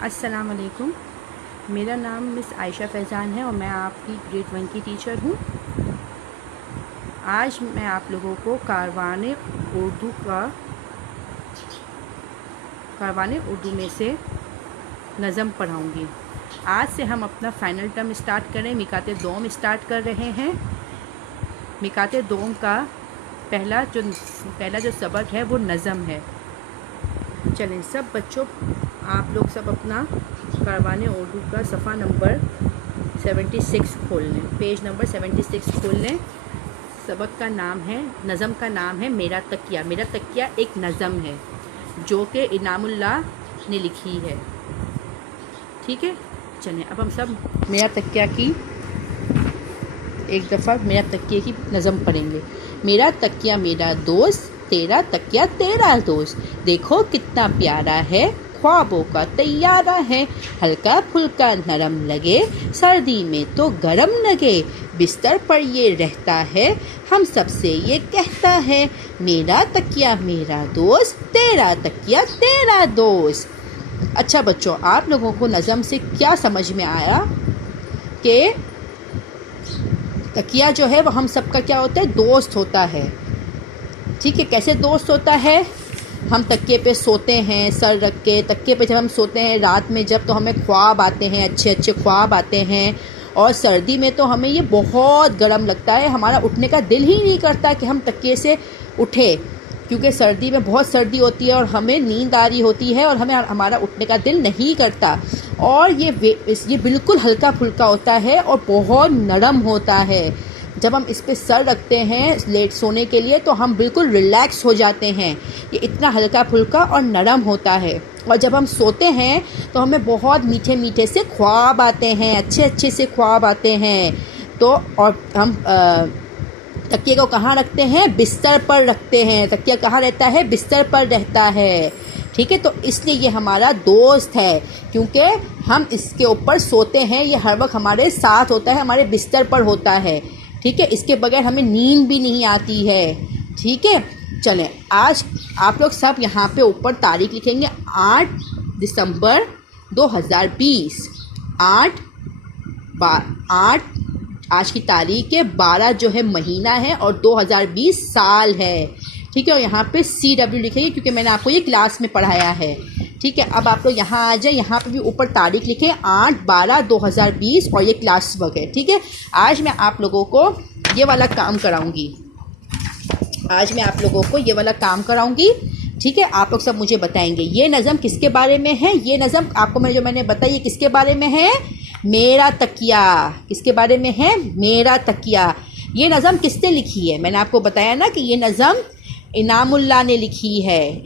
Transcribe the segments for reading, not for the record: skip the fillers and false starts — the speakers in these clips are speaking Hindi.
अस्सलाम वालेकुम। मेरा नाम मिस आयशा फैज़ान है और मैं आपकी ग्रेड 1 की टीचर हूँ। आज मैं आप लोगों को कारवाने उर्दू में से नज़म पढ़ाऊँगी। आज से हम अपना फ़ाइनल टर्म स्टार्ट करें, मिकाते दोम स्टार्ट कर रहे हैं। मिकाते दोम का पहला जो सबक है वो नज़म है। चलें सब बच्चों, आप लोग सब अपना कारवाने उर्दू का सफ़ा नंबर 76 खोल लें, पेज नंबर 76 खोल लें। सबक का नाम है, नज़म का नाम है मेरा तकिया। मेरा तकिया एक नज़म है जो कि इनामुल्लाह ने लिखी है। ठीक है, चलें अब हम सब मेरा तकिया की एक दफ़ा मेरा तकिए की नज़म पढ़ेंगे। मेरा तकिया मेरा दोस्त, तेरा तकिया तेरा दोस्त, देखो कितना प्यारा है, ख्वाबों का तैयारा है, हल्का फुल्का नरम लगे, सर्दी में तो गरम लगे, बिस्तर पर ये रहता है, हम सबसे ये कहता है, मेरा तकिया मेरा दोस्त, तेरा तकिया तेरा दोस्त। अच्छा बच्चों, आप लोगों को नज़म से क्या समझ में आया कि तकिया जो है वो हम सबका क्या होता है, दोस्त होता है। ठीक है, कैसे दोस्त होता है? हम तकिए पे सोते हैं सर रख के, तकिए पे जब हम सोते हैं रात में जब, तो हमें ख्वाब आते हैं, अच्छे अच्छे ख्वाब आते हैं। और सर्दी में तो हमें ये बहुत गर्म लगता है, हमारा उठने का दिल ही नहीं करता कि हम तकिए से उठे, क्योंकि सर्दी में बहुत सर्दी होती है और हमें नींद आ रही होती है और हमें हमारा उठने का दिल नहीं करता। और ये बिल्कुल हल्का फुल्का होता है और बहुत नरम होता है। जब हम इस पे सर रखते हैं लेट सोने के लिए तो हम बिल्कुल रिलैक्स हो जाते हैं। ये इतना हल्का फुल्का और नरम होता है। और जब हम सोते हैं तो हमें बहुत मीठे मीठे से ख्वाब आते हैं, अच्छे अच्छे से ख्वाब आते हैं। तो और हम तकिए को कहाँ रखते हैं? बिस्तर पर रखते हैं। तकिया कहाँ रहता है? बिस्तर पर रहता है। ठीक है, तो इसलिए ये हमारा दोस्त है, क्योंकि हम इसके ऊपर सोते हैं, ये हर वक्त हमारे साथ होता है, हमारे बिस्तर पर होता है। ठीक है, इसके बगैर हमें नींद भी नहीं आती है। ठीक है, चलें आज आप लोग सब यहाँ पे ऊपर तारीख लिखेंगे 8 दिसंबर 2020। 8 आज की तारीख है, 12 जो है महीना है और 2020 साल है। ठीक है, और यहाँ पे CW लिखेंगे क्योंकि मैंने आपको ये क्लास में पढ़ाया है। ठीक है, अब आप लोग यहाँ आ जाए, यहाँ पे भी ऊपर तारीख लिखें 8/12/2020 और ये क्लास वर्क है। ठीक है, आज मैं आप लोगों को ये वाला काम कराऊंगी। ठीक है, आप लोग सब मुझे बताएंगे ये नज़म किसके बारे में है। ये नज़म आपको मैंने बताई, ये किसके बारे में है? मेरा तकिया। किसके बारे में है? मेरा तकिया। ये नज़म किसने लिखी है? मैंने आपको बताया ना कि ये नज़म इनामुल्लाह ने लिखी है।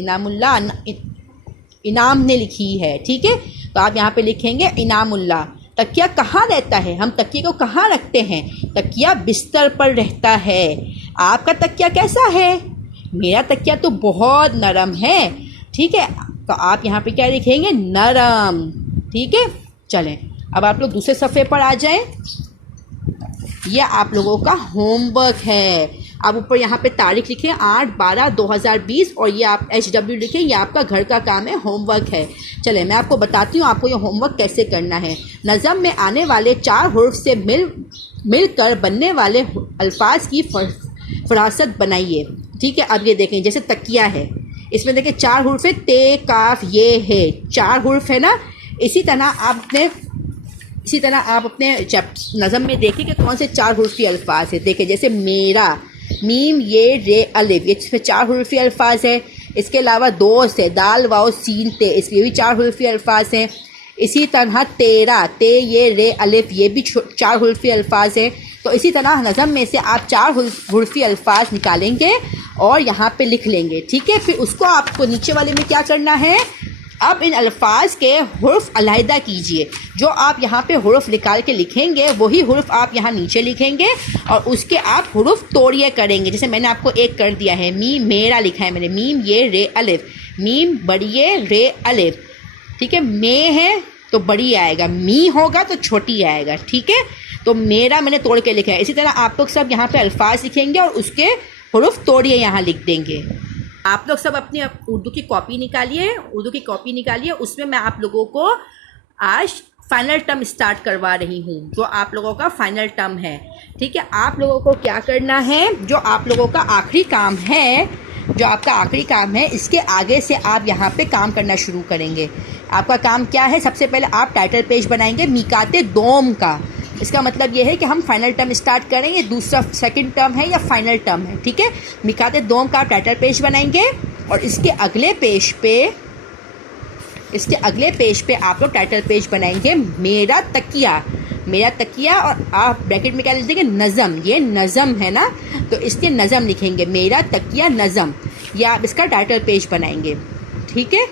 इनाम ने लिखी है। ठीक है, तो आप यहाँ पे लिखेंगे इनामुल्लाह। तकिया कहाँ रहता है? हम तकिए को कहाँ रखते हैं? तकिया बिस्तर पर रहता है। आपका तकिया कैसा है? मेरा तकिया तो बहुत नरम है। ठीक है, तो आप यहाँ पे क्या लिखेंगे? नरम। ठीक है, चलें अब आप लोग दूसरे सफ़े पर आ जाएं। ये आप लोगों का होमवर्क है। आप ऊपर यहाँ पे तारीख लिखें 8/12/2020 और ये आप HW लिखें, ये आपका घर का काम है, होमवर्क है। चले मैं आपको बताती हूँ आपको ये होमवर्क कैसे करना है। नज़म में आने वाले 4 हुर्फ से मिलकर बनने वाले अल्फाज की फरासत बनाइए। ठीक है, अब ये देखें जैसे तकिया है, इसमें देखें 4 हुर्फ है, ते काफ ये है, 4 हुर्फ है ना। इसी तरह आप अपने नज़म में देखें कि कौन से 4 हुर्फी अल्फाज है। देखें जैसे मेरा, मीम ये रे अलिफ, ये इसमें 4 हुर्फी अल्फाज है। इसके अलावा दोस्त है, दाल वाओ सीन ते, इसलिए भी 4 हुर्फी अल्फाज हैं। इसी तरह तेरा, ते ये रे अलिफ, ये भी 4 हुर्फी अल्फाज है। तो इसी तरह नज़म में से आप 4 हुर्फी अल्फाज निकालेंगे और यहाँ पे लिख लेंगे। ठीक है, फिर उसको आपको नीचे वाले में क्या करना है? अब इन अल्फाज के हुर्फ अलहदा कीजिए। जो आप यहाँ पे हुर्फ निकाल के लिखेंगे वही हुर्फ आप यहाँ नीचे लिखेंगे और उसके आप हुर्फ तोड़िए करेंगे। जैसे मैंने आपको एक कर दिया है, मीम मेरा लिखा है मैंने, मीम ये रे अलिफ, मीम बड़िए रे अलिफ। ठीक है, मे है तो बड़ी आएगा, मी होगा तो छोटी आएगा। ठीक है, तो मेरा मैंने तोड़ के लिखा है। इसी तरह आप लोग सब यहाँ पे अल्फाज लिखेंगे और उसके हुर्फ तोड़िए यहाँ लिख देंगे। आप लोग सब अपनी उर्दू की कॉपी निकालिए, उसमें मैं आप लोगों को आज फाइनल टर्म स्टार्ट करवा रही हूँ, जो आप लोगों का फाइनल टर्म है। ठीक है, आप लोगों को क्या करना है, जो आप लोगों का आखिरी काम है, जो आपका आखिरी काम है, इसके आगे से आप यहाँ पे काम करना शुरू करेंगे। आपका काम क्या है, सबसे पहले आप टाइटल पेज बनाएंगे मीकाते दोम का। इसका मतलब ये है कि हम फाइनल टर्म स्टार्ट करेंगे, दूसरा सेकंड टर्म है या फाइनल टर्म है। ठीक है, मीकाते दोम का आप टाइटल पेज बनाएंगे और इसके अगले पेज पे आप लोग टाइटल पेज बनाएंगे मेरा तकिया। मेरा तकिया, और आप ब्रैकेट में क्या लिख देंगे, नज़म। ये नज़म है ना, तो इसलिए नज़म लिखेंगे, मेरा तकिया नज़म। या आप इसका टाइटल पेज बनाएंगे। ठीक है।